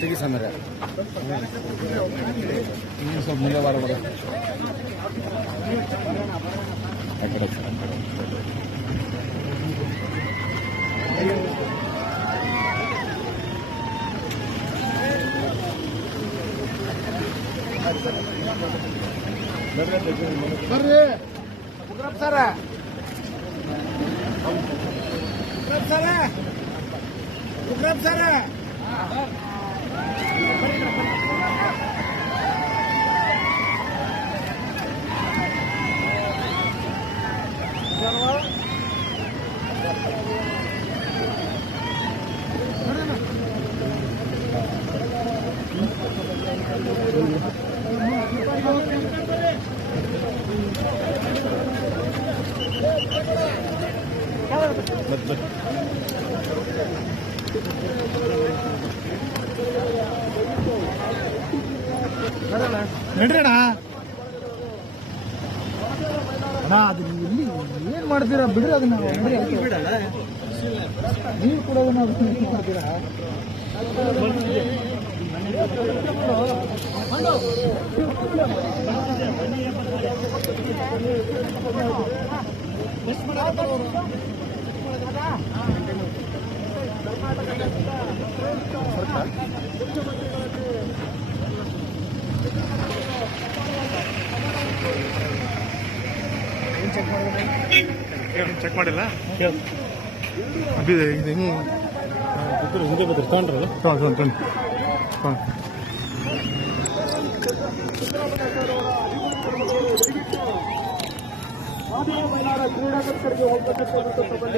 ತೆಗಿ ಸಮರ ಸ್ವಲ್ಪ ಮುಂದೆ ಬಾರ ಬರ ಬರ್ರಿ ಉಗ್ರಪ್ಪ ಸರ ಉಗ್ರಪ್ಪ ಸರ ನಡ್ರಣ ಅಣ್ಣ ಅದು ಇಲ್ಲಿ ಏನ್ ಮಾಡ್ತೀರಾ ಬಿಡ್ರಿ ಅದನ್ನ ನೀವು ಕೂಡ ಅದನ್ನ ಮಾಡ್ತೀರಾ ಚೆಕ್ ಮಾಡಿಲ್ಲ ಹಿಂಗೆ ಬರ್ತಾರೆ ತೊಗೊಂಡ್ರಲ್ಲ ಕ್ರೀಡಾಪಟುಗಳಿಗೆ